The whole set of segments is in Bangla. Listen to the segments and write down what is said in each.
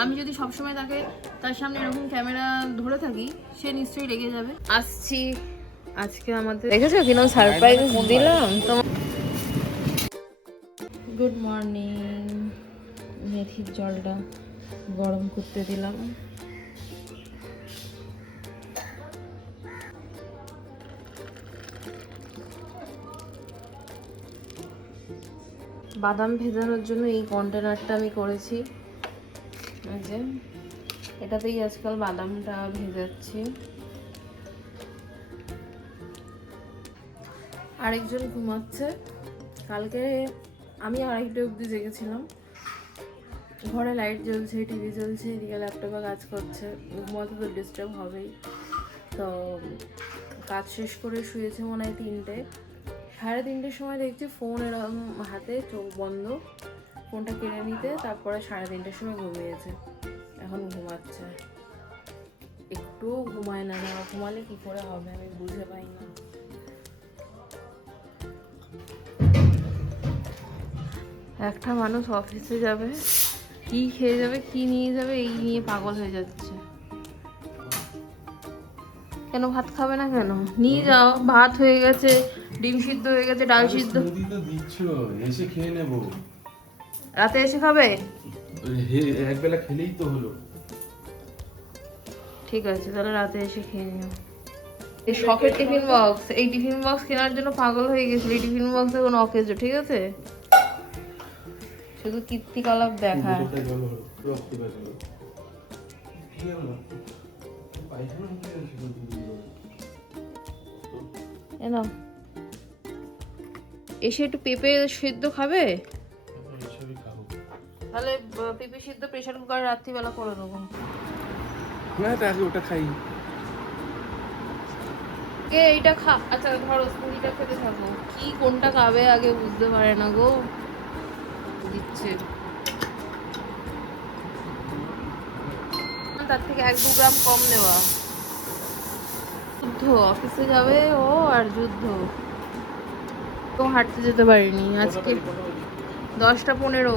আমি যদি সবসময় তার সামনে এরকম ক্যামেরা ধরে থাকি, সে নিশ্চয়ই রেগে যাবে। আসছি আজকে আমাদের, দেখেছো কিরকম সারপ্রাইজ দিলাম তোমার। Good morning. মেথির জলটা গরম করতে দিলাম। বাদাম ভেজানোর জন্য এই কন্টেনারটা আমি করেছি, যে এটাতেই আজকাল বাদামটা ভেজাচ্ছি। আরেকজন ঘুমাচ্ছে। কালকে আমি আরেকটা অবধি জেগেছিলাম। ঘরে লাইট জ্বলছে, টিভি চলছে, এদিকে ল্যাপটপে কাজ করছে, ঘুমাতে তো ডিস্টার্ব হবেই। তো কাজ শেষ করে শুয়েছে মনে হয় 3টে, 3:30টার সময় দেখছি ফোন এরকম হাতে, চোখ বন্ধ, ফোনটা কেড়ে নিতে, তারপরে 3:30টার সময় ঘুমিয়েছে। এখন ঘুমাচ্ছে। একটু ঘুমায় না, ঘুমালে কি করে হবে আমি বুঝে পাই না। একটা মানুষ অফিসে যাবে, কি খেয়ে যাবে, কি নিয়ে যাবে, এই নিয়ে পাগল হয়ে যাচ্ছে। কেন ভাত খাবে না কেন? নিয়ে যাও, ভাত হয়ে গেছে, ডিম সিদ্ধ হয়ে গেছে, ডাল সিদ্ধ। তো দিচ্ছ, এসে খেয়ে নেব। রাতে এসে খাবে? একবেলা খেলেই তো হলো। ঠিক আছে, তাহলে রাতে এসে খেয়ে নিও। এই শখের টিফিন বক্স, এই টিফিন বক্স কেনার জন্য পাগল হয়ে গেছিল। এই টিফিন বক্সে কোনো অকেজো, ঠিক আছে? শুধু কীর্তিকলাপ দেখায়। নাও, এসে একটু পেঁপে সিদ্ধ খাবে? তাহলে পেঁপে সিদ্ধ প্রেসার কুকারে রাত্রিবেলা করে দেবো। ওটা খাই। কে এইটা খা? আচ্ছা ধরো, স্পুরিটা খেতে থাকো। কি কোনটা খাবে আগে বুঝতে পারে না গো, দিচ্ছে। তার থেকে 1-2 গ্রাম কম নেওয়া। যুদ্ধ, অফিসে যাবে ও, আর যুদ্ধ। তো হাঁটতে যেতে পারিনি আজকে। 10টা 15।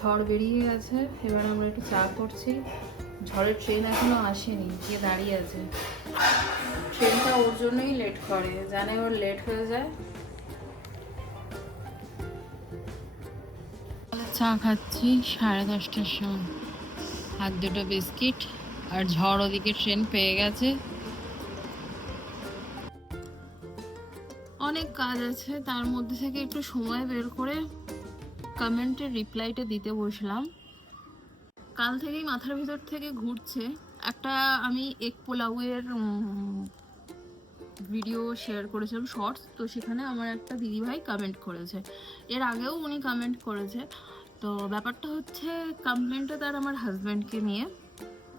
ঝড় বেরিয়ে গেছে, এবার আমরা একটু চা করছি। ঝড়ের ট্রেন এখনো আসেনি, গিয়ে দাঁড়িয়ে আছে। ট্রেনটা ওর জন্যই লেট করে, জানে ওর লেট হয়ে যায়। চা খাচ্ছি 10:30টার সময়, আর 2টা বিস্কিট, আর ঝড় ওদিকে ট্রেন পেয়ে গেছে। অনেক কাজ আছে, তার মধ্যে থেকে একটু সময় বের করে কমেন্টের রিপ্লাইটা দিতে বসলাম। কাল থেকেই মাথার ভিতর থেকে ঘুরছে একটা, আমি এগ পোলাওয়ের ভিডিও শেয়ার করেছিলাম শর্টস, তো সেখানে আমার একটা দিদিভাই কমেন্ট করেছে। এর আগেও উনি কমেন্ট করেছে। তো ব্যাপারটা হচ্ছে, কমপ্লেনটা তার আমার হাজব্যান্ডকে নিয়ে।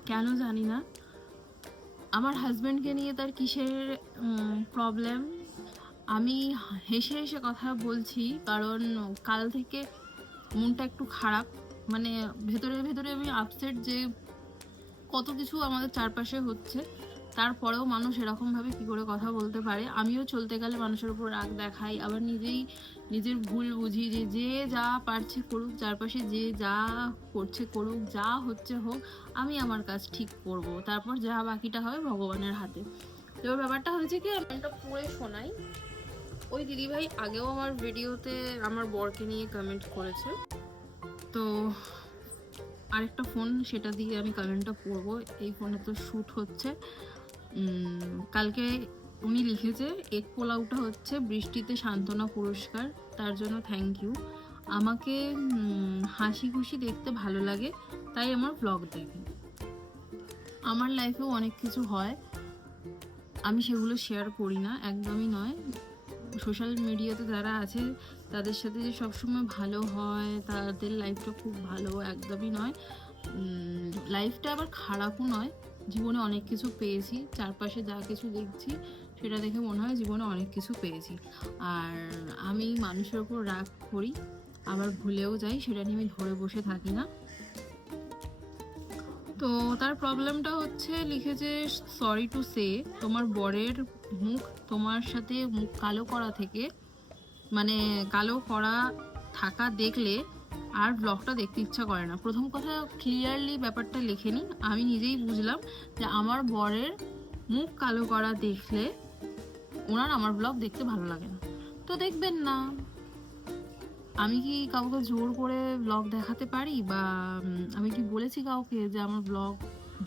কেন জানি না, আমার হাজব্যান্ডকে নিয়ে তার কিসের প্রবলেম। আমি হেসে হেসে কথা বলছি, কারণ কাল থেকে মনটা একটু খারাপ। মানে ভেতরে ভেতরে আমি আপসেট যে কত কিছু আমাদের চারপাশে হচ্ছে, তারপরেও মানুষ এরকমভাবে কী করে কথা বলতে পারে। আমিও চলতে গেলে মানুষের উপর রাগ দেখাই, আবার নিজের ভুল বুঝি, যে যে যা পারছে করুক, চারপাশে যে যা করছে করুক, যা হচ্ছে হোক, আমি আমার কাজ ঠিক করব, তারপর যা বাকিটা হবে ভগবানের হাতে। তো ব্যাপারটা হয়েছে কি, আমি একটা পড়ে শোনাই। ওই দিদিভাই আগেও আমার ভিডিওতে আমার বরকে নিয়ে কমেন্ট করেছে, তো আরেকটা ফোন, সেটা দিয়ে আমি কমেন্টটা পড়বো। এই ফোনে তো শ্যুট হচ্ছে। কালকে উনি লিখেছে, এগ পোলাওটা হচ্ছে বৃষ্টিতে সান্ত্বনা পুরস্কার, তার জন্য থ্যাংক ইউ। আমাকে হাসি খুশি দেখতে ভালো লাগে, তাই আমার ব্লগ দেখে। আমার লাইফেও অনেক কিছু হয়, আমি সেগুলো শেয়ার করি না, একদমই নয়। সোশ্যাল মিডিয়াতে যারা আছে তাদের সাথে যে সবসময় ভালো হয়, তাদের লাইফটা খুব ভালো, একদমই নয়। লাইফটা আবার খারাপও নয়, জীবনে অনেক কিছু পেয়েছি, চারপাশে যা কিছু দেখছি সেটা দেখে মনে হয় জীবনে অনেক কিছু পেয়েছি। আর আমি মানুষের ওপর রাগ করি, আবার ভুলেও যাই, সেটা নিয়ে আমি ধরে বসে থাকি না। তো তার প্রবলেমটা হচ্ছে, লিখেছে, সরি টু সে, তোমার বরের মুখ তোমার সাথে মুখ কালো করা থেকে, মানে কালো করা থাকা দেখলে আর ব্লগটা দেখতে ইচ্ছা করে না। প্রথম কথা, ক্লিয়ারলি ব্যাপারটা লেখেনি। আমি নিজেই বুঝলাম যে আমার বরের মুখ কালো করা দেখলে ওনার আমার ব্লগ দেখতে ভালো লাগে না, তো দেখবেন না। আমি কি কাউকে জোর করে ব্লগ দেখাতে পারি, বা আমি কি বলেছি কাউকে যে আমার ব্লগ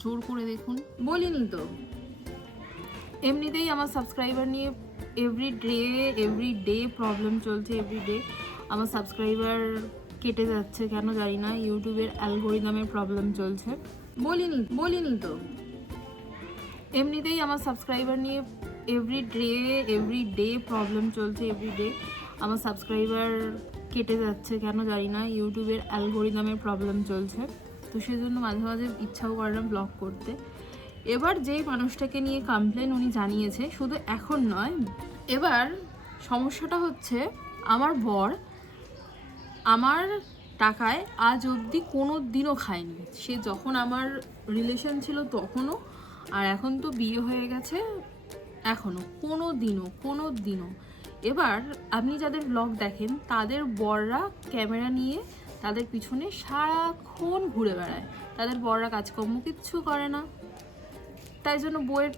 জোর করে দেখুন? বলিনি তো। এমনিতেই আমার সাবস্ক্রাইবার নিয়ে এভরি ডে প্রবলেম চলছে। এভরিডে আমার সাবস্ক্রাইবার কেটে যাচ্ছে, কেন জানি না। ইউটিউবের অ্যালগোরিদমের প্রবলেম চলছে। বলিনি তো। এমনিতেই আমার সাবস্ক্রাইবার নিয়ে এভরিডে প্রবলেম চলছে। এভরিডে আমার সাবস্ক্রাইবার কেটে যাচ্ছে, কেন জানি না। ইউটিউবের অ্যালগোরিদমের প্রবলেম চলছে, তো সেজন্য মাঝে মাঝে ইচ্ছাও করে না ব্লগ করতে। এবার যেই মানুষটাকে নিয়ে কমপ্লেন উনি জানিয়েছে, শুধু এখন নয়, এবার সমস্যাটা হচ্ছে আমার বর আমার টাকায় আজ অবধি কোনো দিনও খায়নি। সে যখন আমার রিলেশন ছিল তখনও, আর এখন তো বিয়ে হয়ে গেছে, এখনও কোনো দিনও। এবার আপনি যাদের ব্লগ দেখেন তাদের বররা ক্যামেরা নিয়ে তাদের পিছনে সারাক্ষণ ঘুরে বেড়ায়। তাদের বররা কাজকর্ম কিচ্ছু করে না, তাই জন্য বইয়ের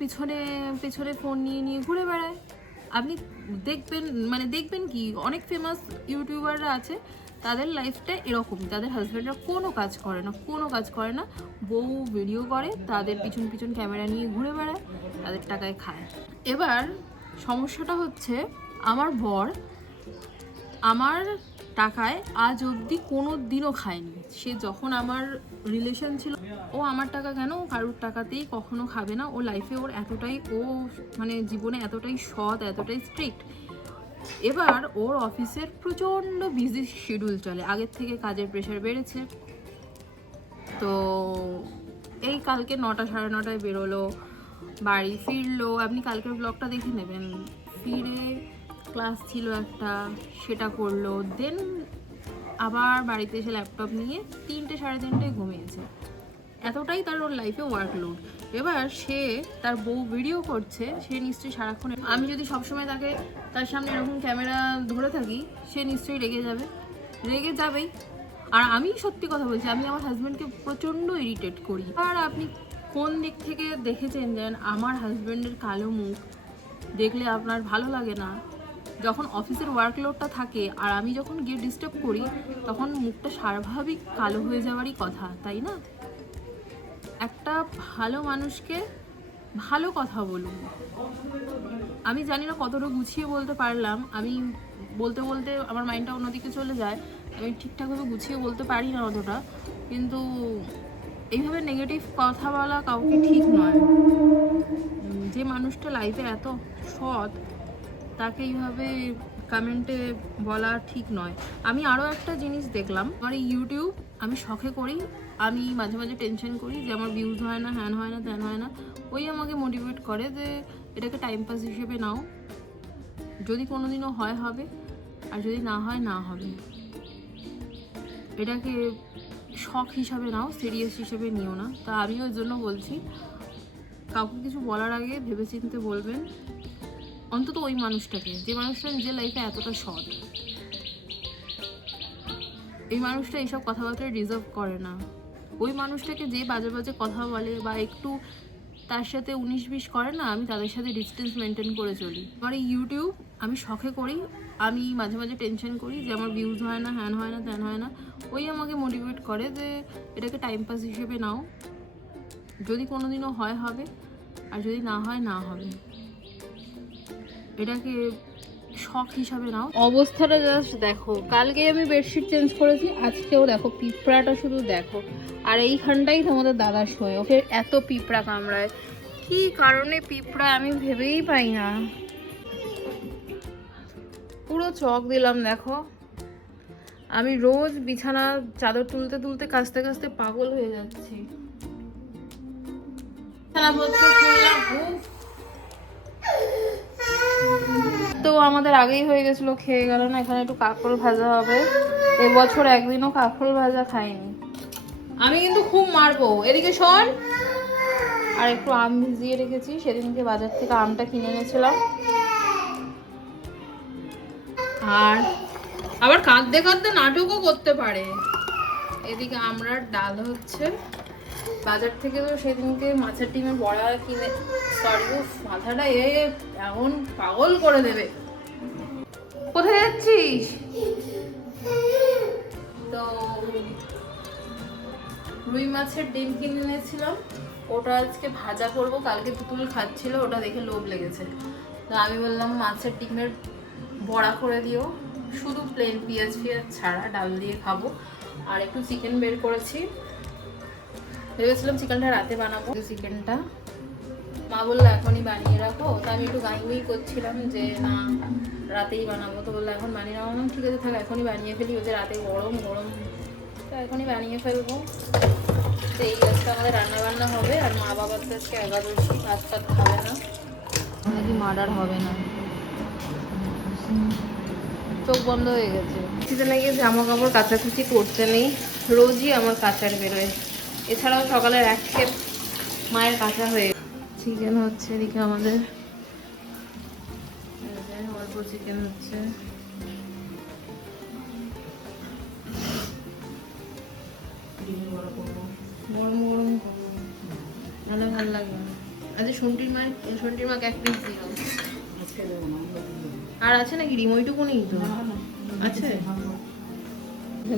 পিছনে ফোন নিয়ে ঘুরে বেড়ায়। আপনি দেখবেন কি, অনেক ফেমাস ইউটিউবাররা আছে, তাদের লাইফটা এরকমই। তাদের হাজব্যান্ডরা কোনো কাজ করে না, বউ ভিডিও করে, তাদের পিছন ক্যামেরা নিয়ে ঘুরে বেড়ায়, তাদের টাকায় খায়। এবার সমস্যাটা হচ্ছে আমার বর আমার টাকায় আজ অবধি কোনো দিনও খায়নি। সে যখন আমার রিলেশন ছিল, ও আমার টাকা কেন, কারোর টাকাতেই কখনো খাবে না। ও লাইফে ওর এতটাই, জীবনে এতটাই সৎ, এতটাই স্ট্রিক্ট। এবার ওর অফিসের প্রচণ্ড বিজি শিডিউল চলে, আগের থেকে কাজের প্রেশার বেড়েছে। তো এই কালকে 9টা সাড়ে 9টায় বেরোলো, বাড়ি ফিরলো। আপনি কালকের ব্লগটা দেখে নেবেন। ফিরে ক্লাস ছিল একটা, সেটা করলো, দেন আবার বাড়িতে এসে ল্যাপটপ নিয়ে 3টে সাড়ে 3টায় ঘুমিয়েছে। এতটাই তার ওর লাইফে ওয়ার্কলোড। এবার সে তার বউ ভিডিও করছে, সে নিশ্চয়ই সারাক্ষণ, আমি যদি সবসময় তার সামনে এরকম ক্যামেরা ধরে থাকি, সে নিশ্চয়ই রেগে যাবেই। আর আমি সত্যি কথা বলছি, আমি আমার হাজব্যান্ডকে প্রচণ্ড ইরিটেট করি। আর আপনি কোন দিক থেকে দেখেছেন যে আমার হাজব্যান্ডের কালো মুখ দেখলে আপনার ভালো লাগে না? যখন অফিসের ওয়ার্কলোডটা থাকে আর আমি যখন গিয়ে ডিস্টার্ব করি, তখন মুখটা স্বাভাবিক কালো হয়ে যাওয়ারই কথা, তাই না? একটা ভালো মানুষকে ভালো কথা বলুন। আমি জানি না কতটা গুছিয়ে বলতে পারলাম। আমি বলতে আমার মাইন্ডটা অন্যদিকে চলে যায়, আমি ঠিকঠাকভাবে গুছিয়ে বলতে পারি না অতটা। কিন্তু এইভাবে নেগেটিভ কথা বলা কাউকে ঠিক নয়। যে মানুষটা লাইফে এত সৎ, তাকে এইভাবে কমেন্টে বলা ঠিক নয়। আমি আরও একটা জিনিস দেখলাম, আমার এই ইউটিউব আমি শখে করি, আমি মাঝে মাঝে টেনশন করি যে আমার ভিউজ হয় না, হ্যান হয় না, ত্যান হয় না। ওই আমাকে মোটিভেট করে যে এটাকে টাইম পাস হিসেবে নাও, যদি কোনোদিনও হয় হবে, আর যদি না হয় না হবে। এটাকে শখ হিসাবে নাও, সিরিয়াস হিসেবে নিও না। তা আমিও ওই জন্য বলছি, কাউকে কিছু বলার আগে ভেবেচিন্তে বলবেন, অন্তত ওই মানুষটাকে, যে মানুষটা নিজের লাইফে এতটা সৎ। এই মানুষটা এইসব কথাবার্তা ডিজার্ভ করে না। ওই মানুষটাকে যে বাজে বাজে কথা বলে বা একটু তার সাথে 19-20 করে না, আমি তাদের সাথে ডিস্টেন্স মেনটেন করে চলি। আমার এই ইউটিউব আমি শখে করি, আমি মাঝে মাঝে টেনশন করি যে আমার ভিউজ হয় না, হ্যান হয় না, ত্যান হয় না। ওই আমাকে মোটিভেট করে যে এটাকে টাইম পাস হিসেবে নাও, যদি কোনোদিনও হয় হবে, আর যদি না হয় না হবে। এটাকে শখ হিসাবে নাও। অবস্থাটা জাস্ট দেখো, কালকে আমি বেডশিট চেঞ্জ করেছি, আজকেও দেখো পিঁপড়াটা শুধু দেখো। আর এইখানটাই তোমাদের দাদা শোয়, ওকে এত পিঁপড়া কামড়ায়। কি কারণে পিঁপড়া আমি ভেবেই পাই না। পুরো চক দিলাম দেখো। আমি রোজ বিছানা চাদর তুলতে কাচতে পাগল হয়ে যাচ্ছি। তো আমাদের আগেই হয়ে গেছিলো, খেয়ে গেল না। এখানে একটু কাঁকরোল ভাজা হবে। এবছর একদিনও কাঁকরোল ভাজা খাইনি। আমি কিন্তু খুব মারবো। এদিকে শোন। আর একটু আম ভিজিয়ে রেখেছি, সেদিনকে বাজার থেকে আমটা কিনে এনেছিলাম। আর আবার কাঁদতে নাটকও করতে পারে। এদিকে আমরা ডাল হচ্ছে, বাজার থেকে তো সেদিনকে মাছের ডিমের বড়া কিনে, সরি মাথাটা এমন পাগল করে দেবে। কোথায় যাচ্ছিস? তো রুই মাছের ডিম কিনে এনেছিলাম, ওটা আজকে ভাজা করবো। কালকে পুতুল খাচ্ছিল, ওটা দেখে লোভ লেগেছে, তো আমি বললাম মাছের ডিমের বড়া করে দিও, শুধু প্লেন পেঁয়াজ ছাড়া, ডাল দিয়ে খাবো। আর একটু চিকেন বের করেছি, ভেবেছিলাম চিকেনটা রাতে বানাবো। চিকেনটা মা বললো এখনই বানিয়ে রাখো, তো আমি একটু গাইগুই করছিলাম যে না রাতেই বানাবো, তো বললো এখন বানিয়ে রাখো। ঠিক আছে থাক এখনই বানিয়ে ফেলি, ওদের রাতে গরম গরম, তো এখনই বানিয়ে ফেলবো। তো এই আজকে আমাদের রান্না বান্না হবে। আর মা বাবার তো আজকে একাদশী, ভাত ফাত খাবে না, নাকি মার্ডার হবে না, চোখ বন্ধ হয়ে গেছে। শীতে নাকি জামা কাপড় কাচাকুচি করতে নেই, রোজই আমার কাচার বেরোয়। এছাড়াও সকালের এক খেপ মায়ের কাঁচা হয়ে। চিকেন হচ্ছে এদিকে আমাদের, অল্প চিকেন হচ্ছে। গরম গরম নাহলে ভালো লাগবে না। আচ্ছা সন্টির মাকে এক পিস দিও। আর আছে নাকি ডিম? ওইটুকু নেই তো আছে।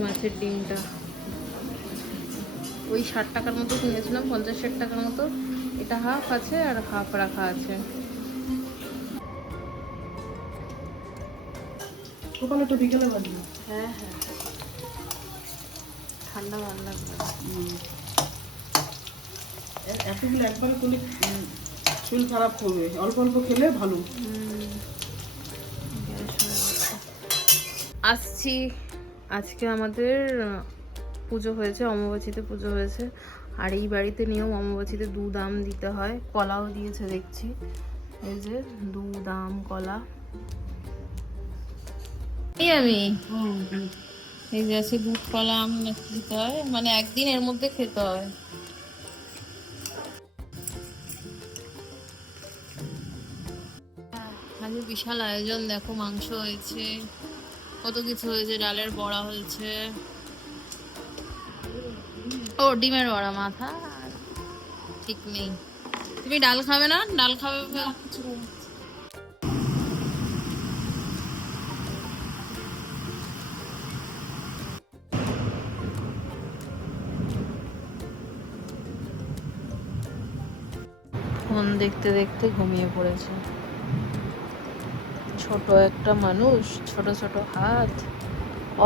মাছের ডিমটা ওই 60 টাকার মতো কিনেছিলাম, 50-60 টাকার মতো। এটা হাফ আছে আর হাফ রাখা আছে। সকালে তো বিকেলে বাড়ি। হ্যাঁ হ্যাঁ, ঠান্ডা ভালো লাগবে। এতগুলো একবারে করলে শরীর খারাপ করবে, অল্প অল্প খেলে ভালো। আসছি, আজকে আমাদের পুজো হয়েছে, অমাবস্যাতে পুজো হয়েছে। আর এই বাড়িতে নিয়ম অমাবস্যাতে দুধ আম দিতে হয়, কলাও দিয়েছে দেখছি। এই যে দুধ আম কলা, এই আমি এই যে আছে দুধ কলা আম দিতে হয়, মানে একদিন এর মধ্যে খেতে হয়। আজকে বিশাল আয়োজন, দেখো মাংস হয়েছে, কত কিছু হয়েছে, ডালের বড়া হয়েছে, ও ডিমের বড়া, মাথা ঠিক নেই। তুমি ডাল খাবে না? ডাল খাবে? ফোন দেখতে দেখতে ঘুমিয়ে পড়েছে। ছোট একটা মানুষ, ছোট ছোট হাত,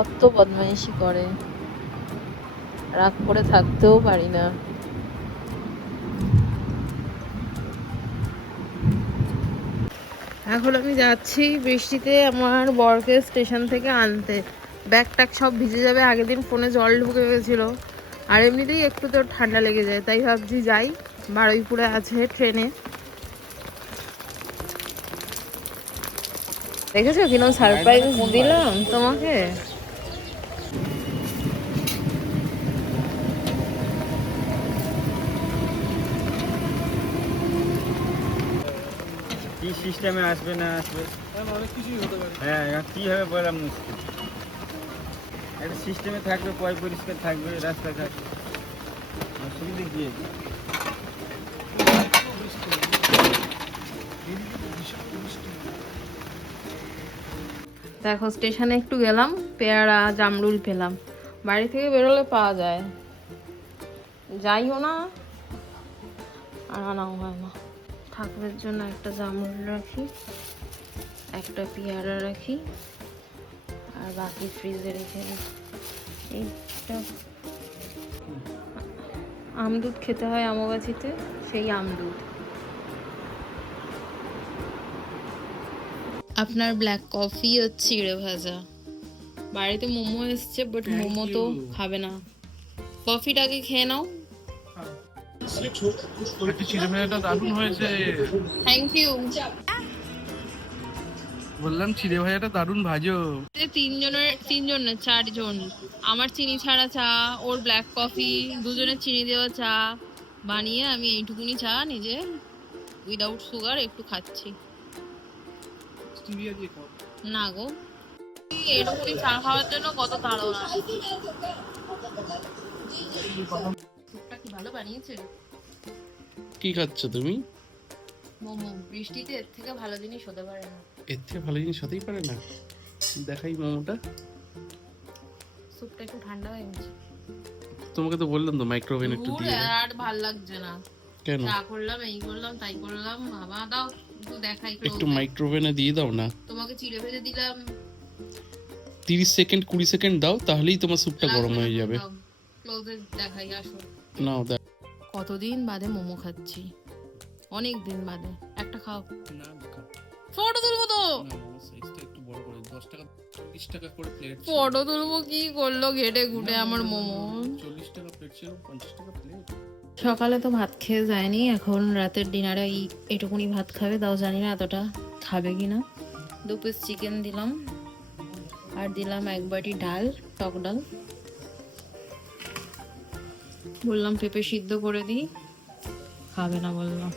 অত বদমাইশি করে, রাগ করে থাকতেও পারি না। এখন আমি যাচ্ছি বৃষ্টিতে আমার বরকে স্টেশন থেকে আনতে। ব্যাগ ট্যাগ সব ভিজে যাবে, আগের দিন ফোনে জল ঢুকে গেছিল, আর এমনিতেই একটু তো ঠান্ডা লেগে যায়, তাই ভাবছি যাই। বারুইপুরে আছে ট্রেনে। দেখেছো কিরকম সারপ্রাইজ দিলাম তোমাকে। কি সিস্টেমে আসবে না আসবে, অনেক কিছুই হতে পারে। হ্যাঁ এখন কি হবে বলা মুশকিল। একটা সিস্টেমে থাকবে, পয় পরিষ্কার থাকবে, রাস্তাঘাট অসুবিধে কি আছে? দেখো স্টেশনে একটু গেলাম, পেয়ারা জামরুল পেলাম, বাড়ি থেকে বেরোলে পাওয়া যায়, যাইও না আর আনাও হয় না। ঠাকুরের জন্য একটা জামরুল রাখি, একটা পেয়ারা রাখি, আর বাকি ফ্রিজে রেখে দিই। এইটা আমদুধ খেতে হয় অমাবস্যাতে, সেই আমদুধ। আপনার ব্ল্যাক কফি ও চিড়ে ভাজা। বাড়িতে মোমো এসছে, বাট মোমো তো খাবে না, কফিটাকে খেয়ে নাও। চিড়ে ভাজাটা দারুণ হয়েছে। Thank you. বললাম চিড়ে ভাজাটা দারুণ ভাজো। তিনজন না 4 জন, আমার চিনি ছাড়া চা, ওর ব্ল্যাক কফি, দুজনের চিনি দেওয়া চা বানিয়ে আমি এইটুকুনি চা নিজে উইদাউট সুগার একটু খাচ্ছি। না গো, এটুকুনি চা খাওয়ার জন্য কত তাড়না। স্যুপটা কি ভালো বানিয়েছে? কি খাচ্ছ তুমি? মোমো। বৃষ্টিতে এর থেকে ভালো জিনিস হতে পারে না। এর থেকে ভালো জিনিস হতেই পারে না। দেখাই মোমোটা। স্যুপটা একটু ঠান্ডা হয়ে গেছে। তোমাকে তো বললাম তো মাইক্রোওভেন একটু দূর, দিয়ে দাও। আর ভাল লাগছে না। কেন? যা করলাম, এই করলাম, তাই করলাম। বাবা দাও একটু দেখাই একটু close এ। মাইক্রোওভেনে দিয়ে দাও না। তোমাকে চিড়ে ভেজে দিলাম। 30 সেকেন্ড 20 সেকেন্ড দাও, তাহলেই তোমার স্যুপটা গরম হয়ে যাবে। ক্লোজে দেখাই, আসো। নাও দাও। কতদিন বাদে মোমো খাচ্ছি, অনেক দিন বাদে। একটা খাও। না ফটো তুলবো তো। সাইজটা একটু বড় করে 10 টাকা 40 টাকা করে প্লেট। ফটো তুলবো কি করলো ঘেটে ঘুটে আমার মোমো। 40 টাকা প্লেট ছিল, 50 টাকা প্লেট। সকালে তো ভাত খেয়ে যায়নি, এখন রাতের ডিনারে এটুকুনি ভাত খাবে, তাও জানি না এতটা খাবে কিনা। 2 পিস চিকেন দিলাম, আর দিলাম 1 বাটি ডাল, টক ডাল। বললাম পেঁপে সিদ্ধ করে দিই, খাবে না বললাম।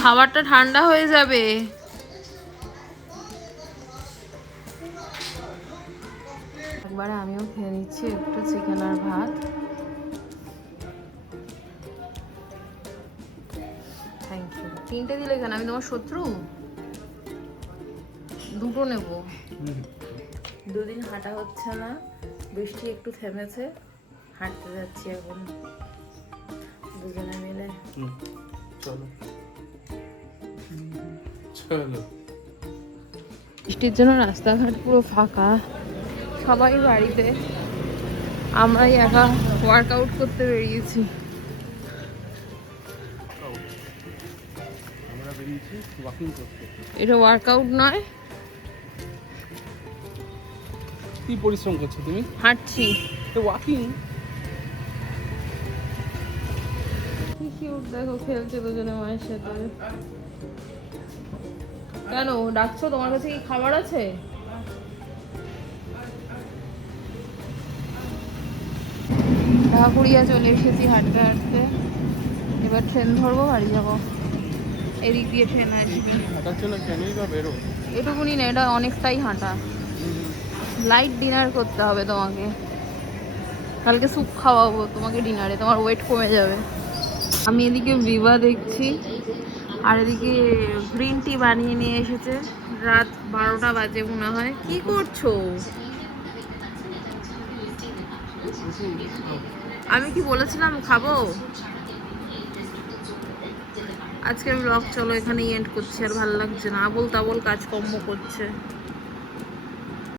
খাবারটা ঠান্ডা হয়ে যাবে। একবারে আমিও খেয়ে নিচ্ছি একটু চিকেন আর ভাত। Thank you. 3টে দিলে কেন? আমি তোমার শত্রু? 2টো নেব। 2 দিন হাঁটা হচ্ছে না, বৃষ্টি একটু থেমেছে, হাঁটতে যাচ্ছি এখন দুজনে মিলে। চলো চলো। বৃষ্টির জন্য রাস্তাঘাট পুরো ফাঁকা, সবাই বাড়িতে, আমরাই একা ওয়ার্কআউট করতে বেরিয়েছি। আমরা বেরিয়েছি ওয়াকিং করতে। এটা ওয়ার্কআউট নয়। কি পরিশ্রম করছো তুমি? হাঁটছি। তো ওয়াকিং। কি কিউট দেখো, খেলছে দুজনে মায়ের সাথে। কেন ডাকছো? তোমার কাছে কি খাবার আছে? ঢাকুরিয়া চলে এসেছি হাঁটতে হাঁটতে। এবার ট্রেন ধরবো, বাড়ি যাবো। এদিক দিয়ে ট্রেন আসবে। হাঁটার জন্য কেনই বা বেরো? এটুকুনি না, এটা অনেকটাই হাঁটা। লাইট ডিনার করতে হবে তোমাকে, কালকে স্যুপ খাওয়াবো তোমাকে ডিনারে, তোমার ওয়েট কমে যাবে। আমি এদিকে ভিভা দেখছি, আর এদিকে গ্রিন টি বানিয়ে নিয়ে এসেছে। রাত 12টা বাজে মনে হয়। কি করছো? আমি কি বলেছিলাম খাবো? আজকের ব্লগ চলো এখানেই এন্ড করছি, আর ভালো লাগছে না, আবোল তাবোল কাজকর্ম করছে।